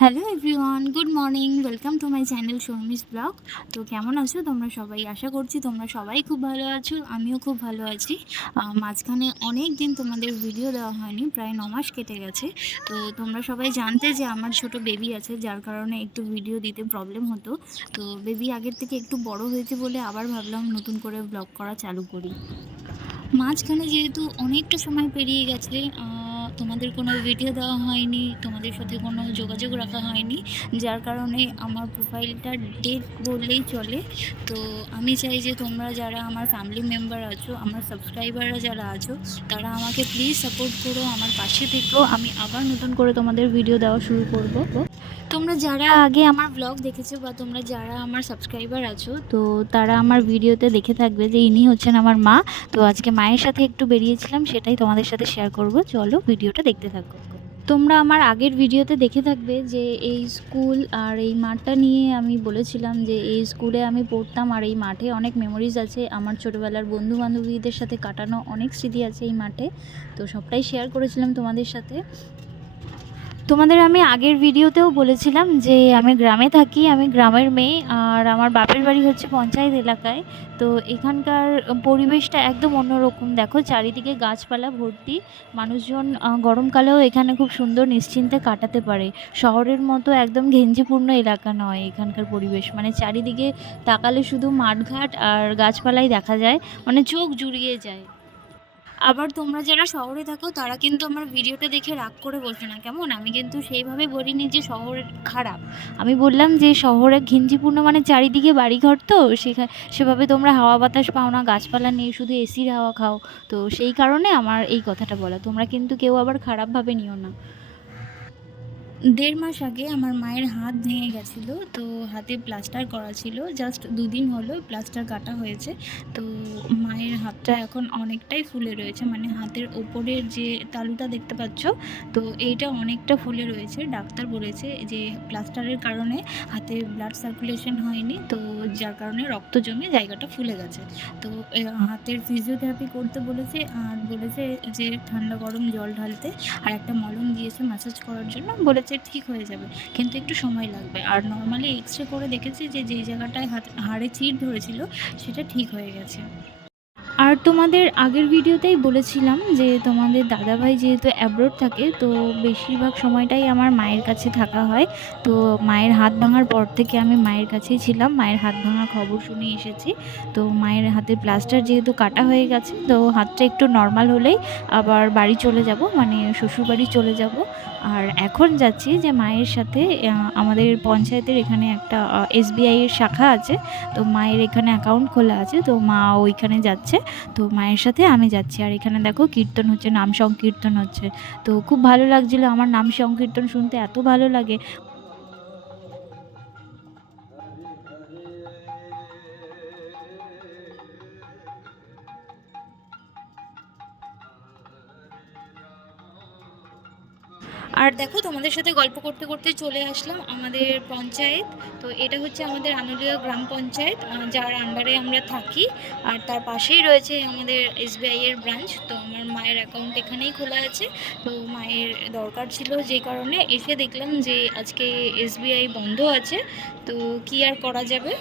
Hello everyone, good morning. Welcome to my channel Sharmi's blog. তো কেমন আছো তোমরা সবাই? আশা করছি তোমরা সবাই খুব ভালো আছো, আমিও খুব ভালো আছি। মাঝখানে অনেক দিন তোমাদের ভিডিও দেওয়া হয়নি, প্রায় ৯ মাস কেটে গেছে। তো তোমরা সবাই জানতে যে আমার ছোট বেবি আছে, যার কারণে একটু ভিডিও দিতে প্রবলেম হতো। তো বেবি আগের থেকে একটু বড় হয়েছে বলে আবার ভাবলাম নতুন করে ব্লগ করা চালু করি। মাঝখানে যেহেতু অনেকটা সময় পেরিয়ে গেছে, তোমাদের কোনো ভিডিও দেওয়া হয়নি, তোমাদের সাথে কোনো যোগাযোগ রাখা হয়নি, যার কারণে আমার প্রোফাইলটা ডেড বললেই চলে। তো আমি চাই যে তোমরা যারা আমার ফ্যামিলি মেম্বার আছো, আমার সাবস্ক্রাইবাররা যারা আছো, তারা আমাকে প্লিজ সাপোর্ট করো, আমার পাশে থেকো। আমি আবার নতুন করে তোমাদের ভিডিও দেওয়া শুরু করব। তোমরা যারা আগে আমার ব্লগ দেখেছো বা তোমরা যারা আমার সাবস্ক্রাইবার আছো, তো তারা আমার ভিডিওতে দেখে থাকবে যে ইনি হচ্ছেন আমার মা। তো আজকে মায়ের সাথে একটু বেরিয়েছিলাম, সেটাই তোমাদের সাথে শেয়ার করব। চলো ভিডিওটা দেখতে থাকো। তোমরা আমার আগের ভিডিওতে দেখে থাকবে যে এই স্কুল আর এই মাঠটা নিয়ে আমি বলেছিলাম যে এই স্কুলে আমি পড়তাম আর এই মাঠে অনেক মেমোরিজ আছে। আমার ছোটোবেলার বন্ধু বান্ধবীদের সাথে কাটানো অনেক স্মৃতি আছে এই মাঠে। তো সবটাই শেয়ার করেছিলাম তোমাদের সাথে। তোমাদের আমি আগের ভিডিওতেও বলেছিলাম যে আমি গ্রামে থাকি, আমি গ্রামের মেয়ে, আর আমার বাপের বাড়ি হচ্ছে পঞ্চায়েত এলাকায়। তো এখানকার পরিবেশটা একদম অন্যরকম। দেখো চারিদিকে গাছপালা ভর্তি, মানুষজন গরমকালেও এখানে খুব সুন্দর নিশ্চিন্তে কাটাতে পারে। শহরের মতো একদম ঘেঞ্জিপূর্ণ এলাকা নয় এখানকার পরিবেশ, মানে চারিদিকে তাকালে শুধু মাঠঘাট আর গাছপালাই দেখা যায়, মানে চোখ জুড়িয়ে যায়। আবার তোমরা যারা শহরে থাকো তারা কিন্তু আমার ভিডিওটা দেখে রাগ করে বসে না, কেমন? আমি কিন্তু সেইভাবে বলিনি যে শহর খারাপ। আমি বললাম যে শহরে ঘিঞ্জিপূর্ণ মানে চারিদিকে বাড়িঘর, তো সেভাবে তোমরা হাওয়া বাতাস পাও না, গাছপালা নেই, শুধু এসির হাওয়া খাও। তো সেই কারণে আমার এই কথাটা বলা। তোমরা কিন্তু কেউ আবার খারাপভাবে নিও না। ১.৫ মাস আগে আমার মায়ের হাত ভেঙে গেছিলো, তো হাতে প্লাস্টার করা ছিল। জাস্ট ২ দিন হলো প্লাস্টার কাটা হয়েছে। তো মায়ের হাতটা এখন অনেকটাই ফুলে রয়েছে, মানে হাতের ওপরের যে তালুটা দেখতে পাচ্ছ, তো এইটা অনেকটা ফুলে রয়েছে। ডাক্তার বলেছে যে প্লাস্টারের কারণে হাতে ব্লাড সার্কুলেশন হয়নি, তো যার কারণে রক্ত জমে জায়গাটা ফুলে গেছে। তো হাতের ফিজিওথেরাপি করতে বলেছে, আর বলেছে যে ঠান্ডা গরম জল ঢালতে, আর একটা মলম দিয়েছে ম্যাসাজ করার জন্য। বলেছে ঠিক হয়ে যাবে, কিন্তু একটু সময় লাগবে। আর নর্মালি এক্স-রে করে দেখেছি যে যেই জায়গাটায় হাড়ে চিড় ধরেছিল সেটা ঠিক হয়ে গেছে। আর তোমাদের আগের ভিডিওতেই বলেছিলাম যে তোমাদের দাদাভাই যেহেতু অ্যাব্রোড থাকে, তো বেশিরভাগ সময়টাই আমার মায়ের কাছে থাকা হয়। তো মায়ের হাত ভাঙার পর থেকে আমি মায়ের কাছেই ছিলাম, মায়ের হাত ভাঙার খবর শুনে এসেছি। তো মায়ের হাতের প্লাস্টার যেহেতু কাটা হয়ে গেছে, তো হাতটা একটু নর্মাল হলেই আবার বাড়ি চলে যাব, মানে শ্বশুরবাড়ি চলে যাব। আর এখন যাচ্ছি যে মায়ের সাথে আমাদের পঞ্চায়েতের এখানে একটা SBI এর শাখা আছে, তো মায়ের এখানে অ্যাকাউন্ট খোলা আছে, তো মা ওইখানে যাচ্ছে। তো মায়ের সাথে আমি যাচ্ছি। আর এখানে দেখো কীর্তন হচ্ছে, নাম সংকীর্তন হচ্ছে। তো খুব ভালো লাগছিল, আমার নাম সংকীর্তন শুনতে এত ভালো লাগে। আর দেখো তোমাদের সাথে গল্প করতে করতে চলে আসলাম আমাদের পঞ্চায়েত। তো এটা হচ্ছে আমাদের আনুলিয়া গ্রাম পঞ্চায়েত, যার আন্ডারে আমরা থাকি। আর তার পাশেই রয়েছে আমাদের SBI এর ব্রাঞ্চ। তো আমার মায়ের অ্যাকাউন্ট এখানেই খোলা আছে। তো মায়ের দরকার ছিল, যে কারণে এসে দেখলাম যে আজকে SBI বন্ধ আছে। তো কী আর করা যাবে,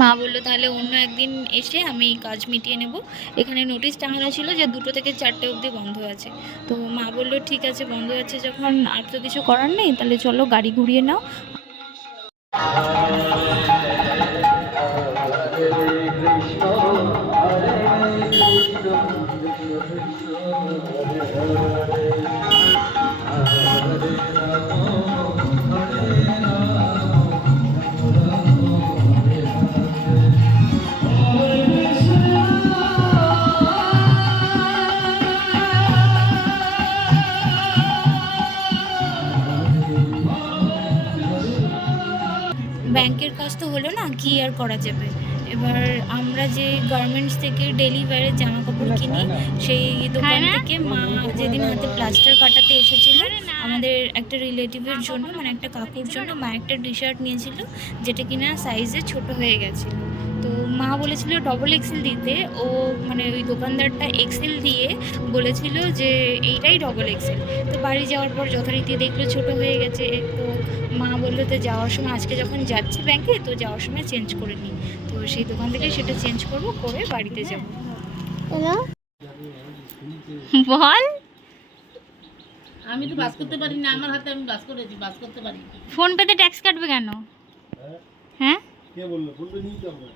মা বললো তাহলে অন্য একদিন এসে আমি কাজ মিটিয়ে নেব। এখানে নোটিশ টাঙানো ছিল যে 2টো থেকে 4টে অবধি বন্ধ আছে। তো মা বললো ঠিক আছে, বন্ধ আছে যখন আর তো কিছু করার নেই, তাহলে চলো গাড়ি ঘুরিয়ে নাও। ব্যাংকের কাজ তো হলো না, কী আর করা যাবে। এবার আমরা যে গার্মেন্টস থেকে ডেলি ওয়্যারের জামা কাপড় কিনি, সেই দোকান থেকে মা যেদিন হাতে প্লাস্টার কাটাতে এসেছিল আমাদের একটা রিলেটিভের জন্য, মানে একটা কাকুর জন্য, মা একটা টি-শার্ট নিয়েছিল যেটা কিনা সাইজে ছোট হয়ে গেছিলো। তো মা বলেছিল XXL দিতে, ও মানে ওই দোকানদারটা XL দিয়ে বলেছিল যে এইটাই XXL। তো বাড়ি যাওয়ার পর যথারীতি দেখলো ছোট হয়ে গেছে। তো ওগুলোতে যাওয়ার সময় আজকে যখন যাচ্ছি ব্যাংকে তো যাওয়ার সময় চেঞ্জ করে নিই, তো সেই দোকান থেকে সেটা চেঞ্জ করব, করে বাড়িতে যাব। বল। আমি তো বাস করতে পারি না, আমার হাতে আমি বাস করেছি, বাস করতে পারি। ফোন পেতে ট্যাক্স কাটবে কেন? হ্যাঁ কে বললো ফোন পে নিই তো আমরা?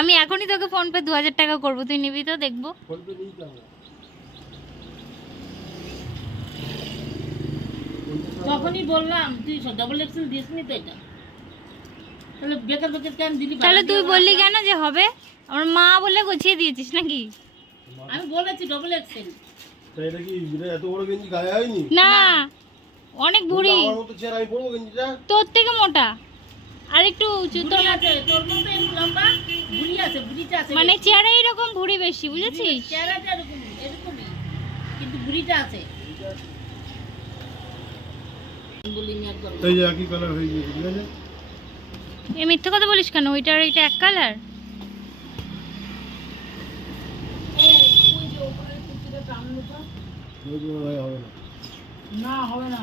আমি এখনই তোকে ফোন পে 2000 টাকা করবো, তুই নিবি তো? দেখবো। ফোন পে নিই তো আমরা। তখনই বললাম তুই ডবল এক্সেল দিসনি তো, এটা তাহলে বেকার বেকার কেন দিলি? তাহলে তুই বললি কেন যে হবে? আমার মা বলে গুছিয়ে দিয়েছিস নাকি? আমি বলেছি ডবল এক্সেল। তাই এটা কি এত বড় গেঞ্জি গায়ে হয়নি? না, অনেক ভুড়ি, আমার মতো চেহারা আমি পরবো গেঞ্জিটা? তোর থেকে মোটা আর একটু উঁচু। বুড়ি আছে, তোর মতো এরকম লম্বা বুড়ি আছে, বুড়িটা আছে, মানে চেহারা এরকম ভুড়ি বেশি, বুঝেছিস? চেহারাটা এরকম এরকমই, কিন্তু বুড়িটা আছে। বলিনি একবার। এই যে একই কালার হয়ে গিয়েছে, ঠিক আছে? এ মিথ্যে কথা বলিস কেন? ওইটা আর এটা এক কালার। ওই যে ওপরের কুর্তিটা টানলো তো। ওই যে ভাই হবে না। না হবে না।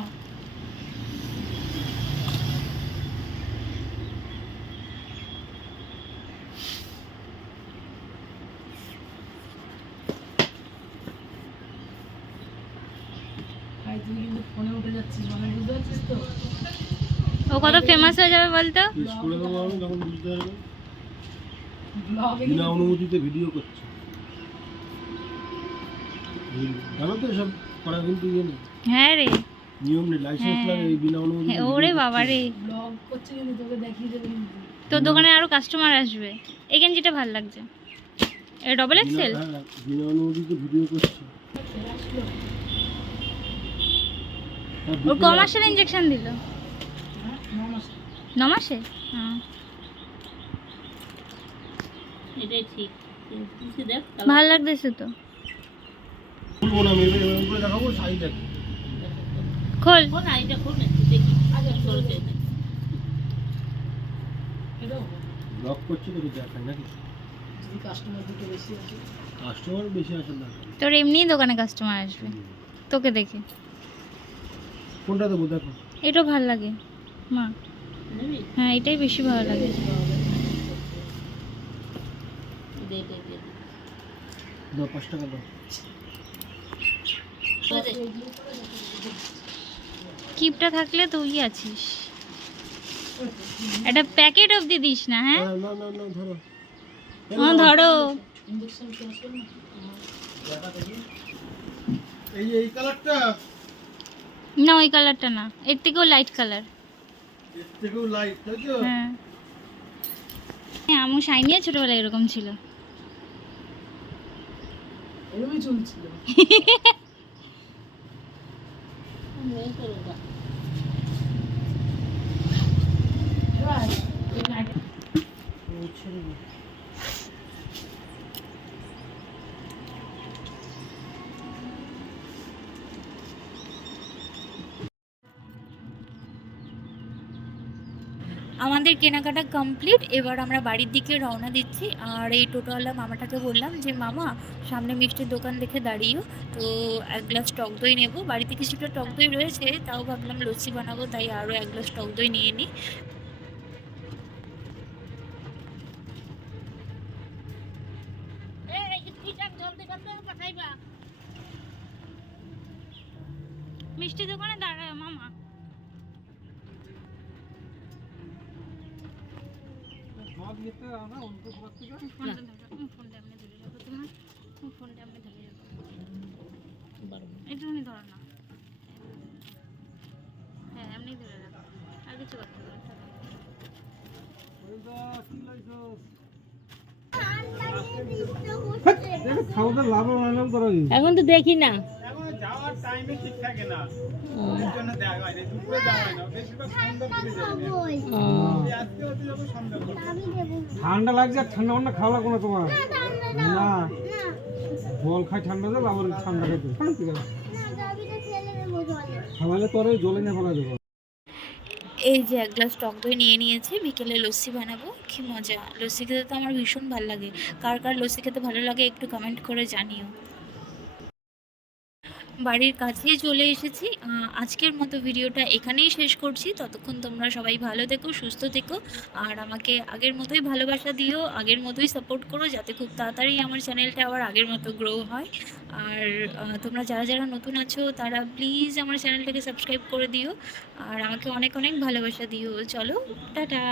তুই কিন্তু ফোনে উঠে যাচ্ছিস, মানে বুঝতে পারছিস তো? ও কত ফেমাস হয়ে যাবে বলতো? কিস করে দেবো আমি যখন বুঝতে পারবো। ব্লগে বিনা অনুমতিতে ভিডিও করছে। জানো তো সব করা কিন্তু ইয়ে নেই, হ্যাঁ রে, নিয়ম নেই, লাইসেন্স লাগে এই বিনা অনুমতি। হ্যাঁ, ওরে বাবা রে, ব্লগ করছে কিন্তু তোকে দেখিয়ে দেবে কিন্তু। তোর দোকানে আরো কাস্টমার আসবে। এই গেঞ্জিটা ভালো লাগছে, এটা ডবল এক্সেল। বিনা অনুমতিতে ভিডিও করছে। ওর ক মাসের ইঞ্জেকশন দিল? হ্যাঁ, 9 মাসে। হ্যাঁ, এটাই ঠিক। তুই দেখ ভালো লাগতেছে তো। খুলবো না আমি, এবার উপরে দেখাবো শাড়িটাকে। খোল। খোল না, এটা খোল না, দেখি আগে চলছে। এটাও ব্লগ করছি তো দেখাই নাকি? যদি কাস্টমার দুটো বেশি আসে। কাস্টমার বেশি আসে না। তোর এমনিই দোকানে কাস্টমার আসবে তোকে দেখে। কোনটা দেবো দেখো? এটাও ভালো লাগে মা। নিবি? হ্যাঁ, এটাই বেশি ভালো লাগে। দে দে দে। দাও 5 টাকা দাও। কিপটা থাকলে তুই আছিস, একটা প্যাকেট অবধি দিস না। হ্যাঁ, না না না ধরো। ধরো। ইনজেকশন কি আসবে না? এই যে এই কালারটা, না ওই কালারটা না, এর থেকেও লাইট কালার। এর থেকেও লাইট, তাই তো? হ্যাঁ, আমু শাইনিয়া ছোটবেলায় এরকম ছিল। এরকমই চলছিল। নেই তো ওটা। এবার এই নাইট ও ছেড়ে দাও। আমাদের কেনাকাটা কমপ্লিট, এবার আমরা বাড়ির দিকে রওনা দিচ্ছি। আর এই টোটোওয়ালা মামাটাকে বললাম যে মামা সামনে মিষ্টির দোকান দেখে দাঁড়িয়েও, তো 1 গ্লাস টক দই নেবো। বাড়িতে কিছুটা টক দই রয়েছে, তাও ভাবলাম লস্যি বানাবো, তাই আরও 1 গ্লাস টক দই নিয়ে নিই। এই ঠিকঠাক জলদি করতে পাঠাইবা। মিষ্টি দোকানে দাঁড়ায় মামা। একটুখানি ধরো না। হ্যাঁ, এমনি ধরে রাখো, আর কিছু করতে হবে না। এখন তো দেখি না। যাওয়ার টাইমে ঠিক থাকে না, এর জন্য দেখা হয় না, দুপুরে যাওয়া হয় না, বেশিরভাগ সন্ধ্যা করে যায়। আজকে হতে যাবো সন্ধ্যা করে। ঠান্ডা লাগছে আর ঠান্ডা মান্ডা খাওয়া লাগবে না তোমার? না, জল খাই ঠান্ডা জল, আবার ঠান্ডা খাইতে ঠিক আছে। খাওয়ালে তোর জলে নিয়ে ফেলা দেবো। এই যে 1 গ্লাস টক দই নিয়ে নিয়েছি, বিকেলে লস্যি বানাবো। কি মজা! লস্যি খেতে তো আমার ভীষণ ভালো লাগে। কার কার লস্যি খেতে ভালো লাগে একটু কমেন্ট করে জানিও। বাড়ির কাছেই চলে এসেছি। আজকের মতো ভিডিওটা এখানেই শেষ করছি। ততক্ষণ তোমরা সবাই ভালো থেকো, সুস্থ থেকো, আর আমাকে আগের মতোই ভালোবাসা দিও, আগের মতোই সাপোর্ট করো, যাতে খুব তাড়াতাড়ি আমার চ্যানেলটা আবার আগের মতো গ্রো হয়। আর তোমরা যারা যারা নতুন আছো তারা প্লিজ আমার চ্যানেলটাকে সাবস্ক্রাইব করে দিও, আর আমাকে অনেক অনেক ভালোবাসা দিও। চলো, টাটা।